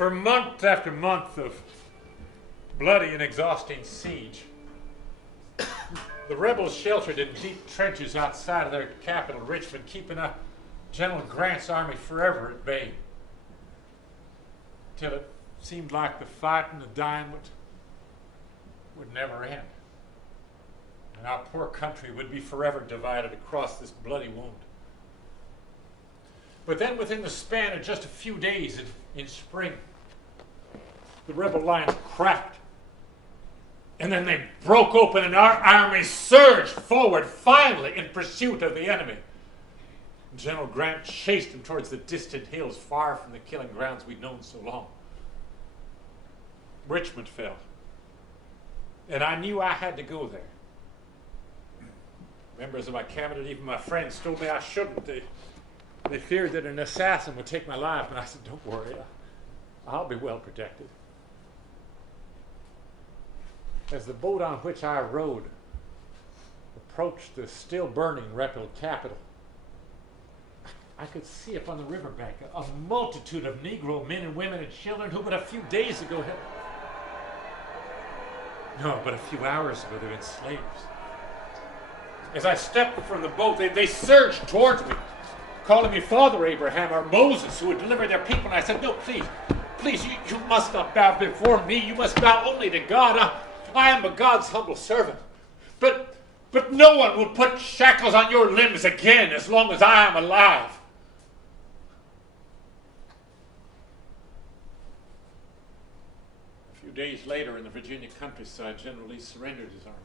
For month after month of bloody and exhausting siege, the rebels sheltered in deep trenches outside of their capital, Richmond, keeping up General Grant's army forever at bay, till it seemed like the fight and the dying would never end. And our poor country would be forever divided across this bloody wound. But then within the span of just a few days in spring, the rebel lines cracked. And then they broke open and our army surged forward finally in pursuit of the enemy. General Grant chased them towards the distant hills far from the killing grounds we'd known so long. Richmond fell. And I knew I had to go there. Members of my cabinet, even my friends, told me I shouldn't. They feared that an assassin would take my life, and I said, don't worry, I'll be well protected. As the boat on which I rode approached the still burning rebel capital, I could see up on the riverbank a multitude of Negro men and women and children who but a few days ago had, no, but a few hours ago, they were slaves. As I stepped from the boat, they surged towards me, calling me Father Abraham or Moses, who would deliver their people. And I said, no, please, you must not bow before me. You must bow only to God. I am a God's humble servant. But no one will put shackles on your limbs again as long as I am alive. A few days later in the Virginia countryside, General Lee surrendered his army.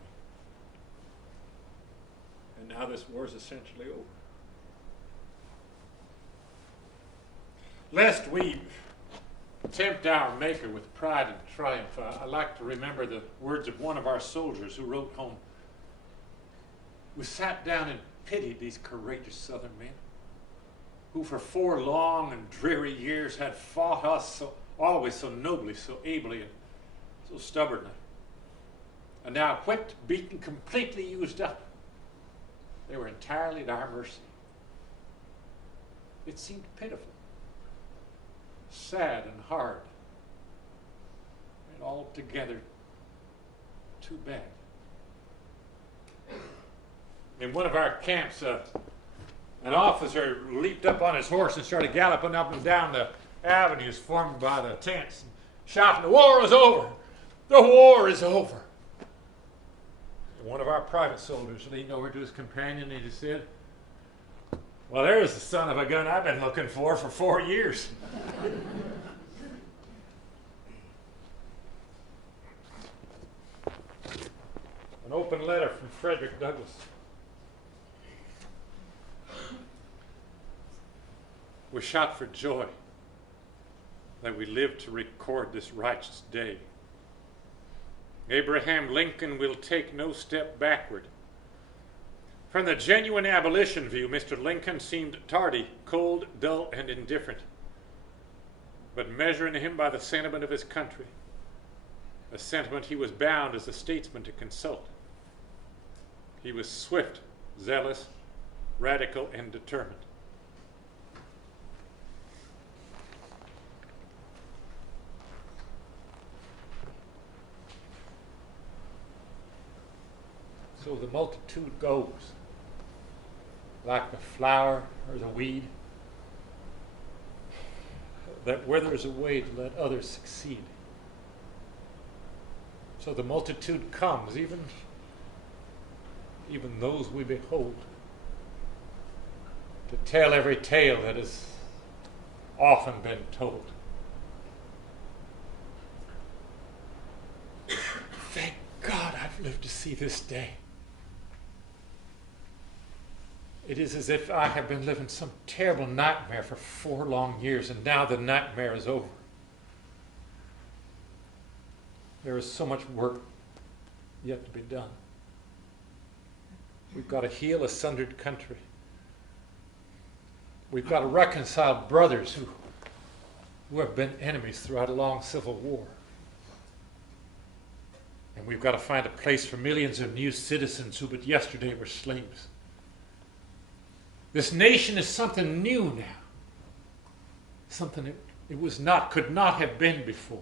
And now this war is essentially over. Lest we tempt our Maker with pride and triumph, I like to remember the words of one of our soldiers who wrote home. We sat down and pitied these courageous Southern men who for 4 long and dreary years had fought us always so nobly, so ably, and so stubbornly. And now whipped, beaten, completely used up, they were entirely at our mercy. It seemed pitiful, sad and hard, and altogether too bad. In one of our camps, an officer leaped up on his horse and started galloping up and down the avenues formed by the tents, shouting, "The war is over! The war is over!" And one of our private soldiers leaned over to his companion and he said, "Well, there's the son of a gun I've been looking for 4 years." An open letter from Frederick Douglass. We shout for joy that we live to record this righteous day. Abraham Lincoln will take no step backward. From the genuine abolition view, Mr. Lincoln seemed tardy, cold, dull, and indifferent. But measuring him by the sentiment of his country, a sentiment he was bound as a statesman to consult, he was swift, zealous, radical, and determined. So the multitude goes, like the flower or the weed, that withers away to let others succeed. So the multitude comes, even those we behold, to tell every tale that has often been told. Thank God I've lived to see this day. It is as if I have been living some terrible nightmare for 4 long years, and now the nightmare is over. There is so much work yet to be done. We've got to heal a sundered country. We've got to reconcile brothers who have been enemies throughout a long civil war. And we've got to find a place for millions of new citizens who but yesterday were slaves. This nation is something new now, something it It was not, could not have been before.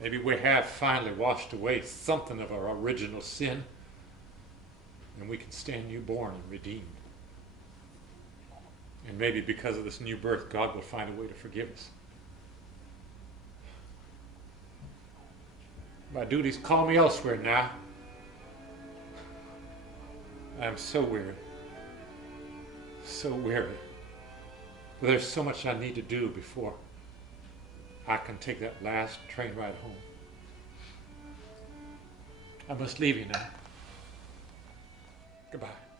Maybe we have finally washed away something of our original sin, and we can stand newborn and redeemed. And maybe because of this new birth, God will find a way to forgive us. My duties call me elsewhere now. I am so weary. So weary. But there's so much I need to do before I can take that last train ride home. I must leave you now. Goodbye.